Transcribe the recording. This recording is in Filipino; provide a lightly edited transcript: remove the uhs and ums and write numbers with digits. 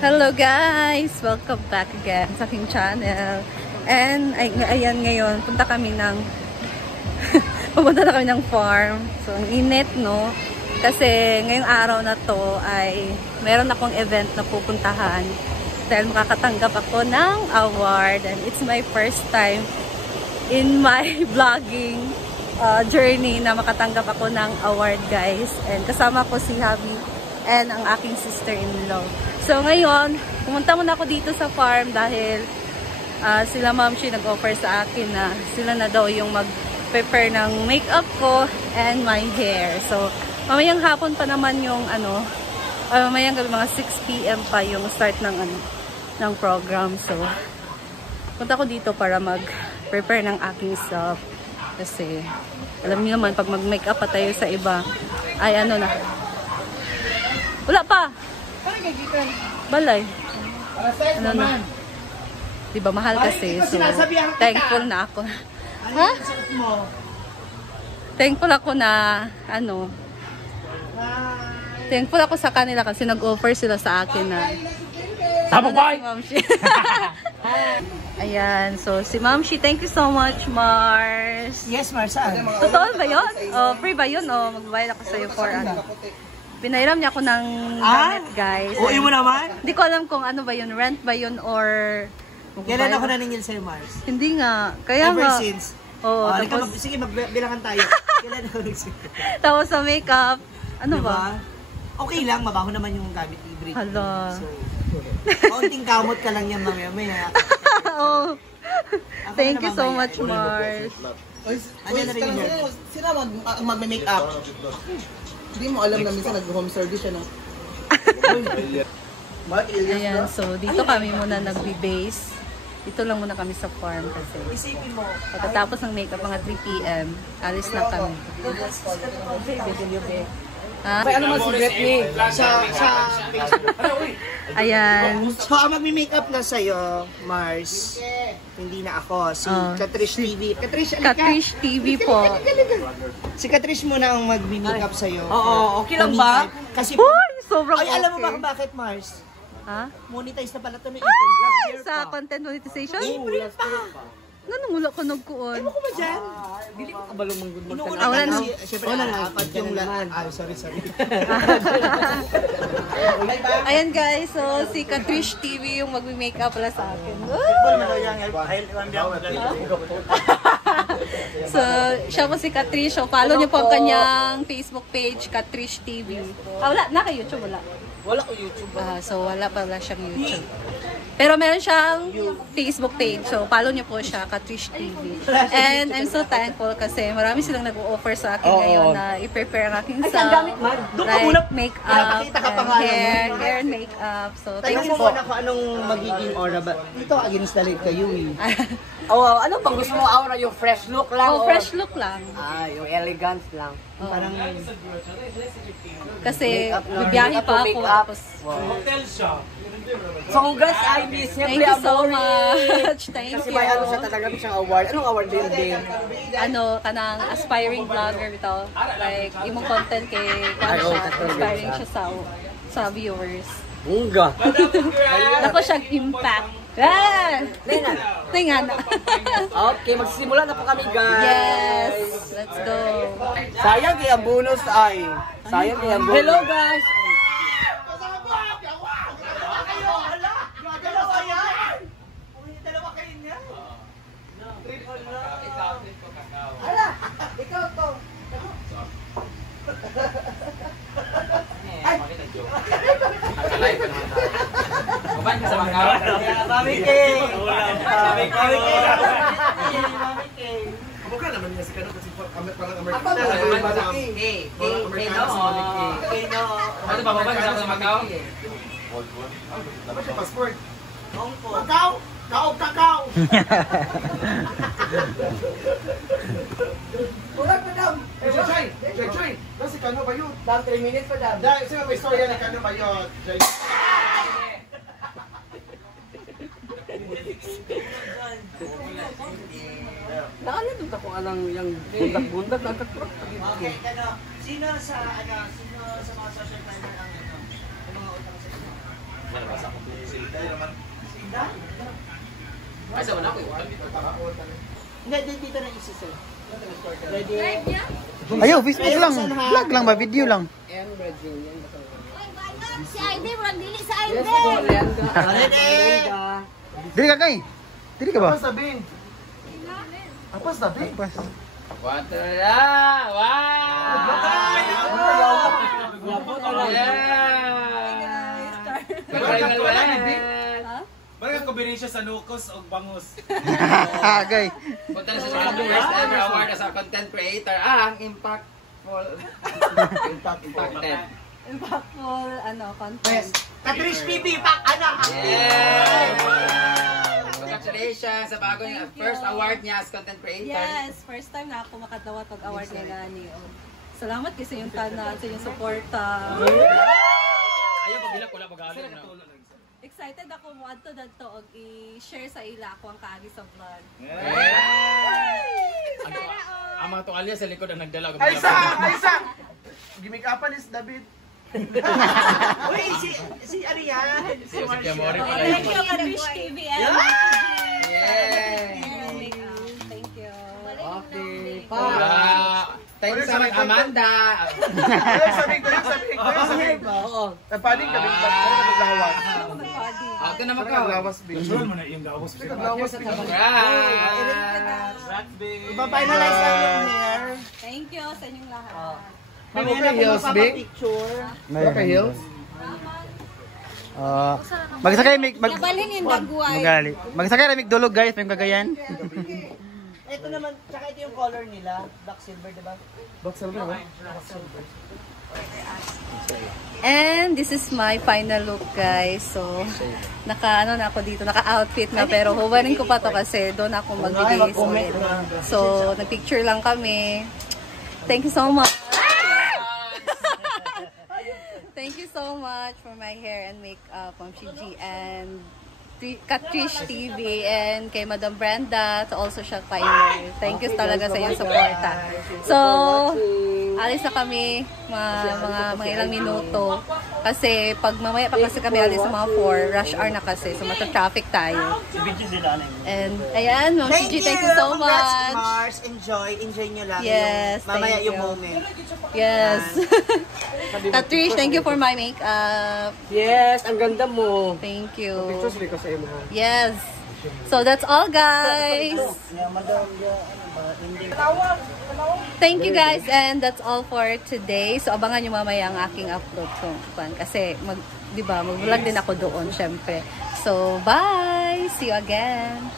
Hello guys! Welcome back again sa aking channel. And ayan ngayon, pupunta na kami ng farm. So, ang init, no? Kasi ngayong araw na to ay meron akong event na pupuntahan. Dahil makakatanggap ako ng award. And it's my first time in my vlogging journey na makatanggap ako ng award, guys. And kasama ko si Javi and ang aking sister-in-law. So ngayon, pumunta muna ako dito sa farm dahil sila Ma'am Shi nag-offer sa akin na sila na daw yung mag-prepare ng makeup ko and my hair. So mamayang hapon pa naman yung mamayang gabi mga 6 PM pa yung start ng program. So punta ko dito para mag-prepare ng aking self. Kasi alam niyo naman pag mag-makeup pa tayo sa iba ay wala pa. Balay. Diba mahal kasi. So, thankful na ako. Ha? Thankful ako na, thankful ako sa kanila kasi nag-offer sila sa akin na Sabog boy! Ayan, so si Ma'am Shi, thank you so much, Mars. Yes, Mars. Totoo ba yun? Free ba yun? Magbabayad ako sa'yo for Pinairam niya ako ng gamit, guys. Uwi mo naman? Hindi ko alam kung ano ba yun. Rent ba yun or... Kailan ako naningil sa'yo, Mars? Hindi nga. Kaya Ever nga. since? Tapos... Sige, magbilangan tayo. Kailan ako nagsimula? Tapos sa makeup. Ano diba? ba? Okay lang, mabaho naman yung gamit libre. Hala. So, kaunting kamot ka lang yan mamaya. Oh. Thank you so much, Mars. Ano na rin yun? Sila mag-make up. Hindi mo alam na minsan nag-home service siya, no? Ayan, so dito kami muna nagbe-base. Dito lang muna kami sa farm kasi. Isipin mo. Pagkatapos ng makeup, mga 3 PM, alis na kami. May ano man si Britney sa Ayan. So, ang magmi-makeup na sa'yo, Mars, hindi na ako. Si Catrish TV. Catrish TV po. Si Catrish muna ang magmi-makeup sa'yo. Oo, okay lang ba? Kasi, Uy! Sobrang ay, alam mo ba okay. kung bakit, Mars? Ha? Monetize na pala ito may Ay! Sa content monetization? April pa. Nanong wala ko nagkuon. Ewan ko ba dyan? Dili ko kabalong manggod mo. Inuuna wala na. na. Siyempre, apat yung sorry. Ayan guys, so si Catrish TV yung magme-makeup pala sa akin. So, siya po si Catrish. So, follow niyo po ang kanyang Facebook page, Catrish TV. Wala. Naka-YouTube, wala. Wala ko YouTube. So, wala pala siyang YouTube. Pero meron siyang Facebook page. So, follow niyo po siya, Catrish TV. And I'm so thankful kasi marami silang nag-o-offer sa akin ngayon na i-prepare ang aking self. Like, make-up, and hair and make-up. So, thank you po. Tanong mo muna kung anong magiging aura ba? Ito, against the light kayo eh. Ano pang gusto mo aura? Yung fresh look lang? Fresh look lang. Yung elegance lang. Parang kasi bibiyahe pa ako. Tapos, So congrats, Ivy. thank you so much. Thank Kasi you. may ano siya talaga siyang award. Anong award din? Kanang aspiring vlogger ito. Like, imong content kay aspiring siya sa viewers. Bunga. Nako siyang impact. Tingnan. Okay, magsisimula na po kami, guys. Yes, let's go. Sayang kaya bonus ay. Hello, guys. ikaw to. Mami King. Bukan naman niya si Kano kasi parang American. Ano ba ba sa Macau? Dapat siya passport. Macau? Kakao. Wala pa dam. Jay. Kasi Kano ba yun? Dam 3 minutes pa dam. Dahil sino may istorya ni Kano ba yun? Jay. Naalan ko anang yung bundak-bundak nagkakrock. Okay, sino sa mga social climber ang mga utang sa inyo? Ay, sa wala ko yung Hindi, dito na isi-sir. Ready? Ayo, Facebook lang. Vlog lang ba? Video lang. Si Aide, walang dili sa Aide. Ready? Dili ka kay. Dili ka ba? sabihin? Apa sabihin? Pas. Water na! Wow! Barang kombinasyon sa nukos o bangus. Agay. Punta na sa first ever award sa content creator ang impactful. Impactful, content. Katrish TV, pak anak! Congratulations sa bagong first award niya as content creator. Yes, first time na ako makadawa tog award nila ni. Salamat kasi yung tanan sa yung suporta. Ayaw pagila ko lang mag-alin na. Excited ako mo adto dadto og i-share sa ila ako ang kaagi sa vlog. Ang mga tuwalya sa likod ang nagdala. Ay sa! Gimik upan is David. Uy, si Arian! Si Kiamori pala. Thank you, Katrish TV and Thank you. Okay. Thank you sa Amanda. Sabing. Napaling kami. Naglawas. Ako naman ka. Naglawas mo na yung gawas. Congrats. Ipa-finalize lang yung hair. Thank you sa inyong lahat. Mamaya na heels, kung Bing? mapapicture. Okay, heels. Magsakay mig Nabalhin yung dagway. magali. Magsakay ra mig dulog guys, may kagayan. Ito naman, tsaka ito yung color nila. Black silver, diba? And this is my final look, guys. So, naka na ako dito, naka-outfit na, pero huwarin ko pa to kasi doon ako magbibigay ulit. So, nag-picture lang kami. Thank you so much. Thank you so much for my hair and makeup, Ma'am Shiji and Katrish TV and kay Madam Brenda to also siya pioneer. Thank you talaga sa iyong suporta. So, alis na kami mga ilang minuto kasi pag mamaya pa kasi kami alis sa mga 4, rush hour na kasi, so mata-traffic tayo. And ayan, Ma'am Shiji, thank you so Congrats, much. Mars. Enjoy nyo lang Yes, yung, mamaya thank yung you. moment. Yes. Katrish, thank you for my makeup. Yes, ang ganda mo. Thank you. Pictures ko sa iyo. Yes. So that's all, guys. Thank you, guys, and that's all for today. So abangan nyo mamaya ang aking upload kung kasi di ba, mag-vlog din ako doon, syempre. So bye. See you again.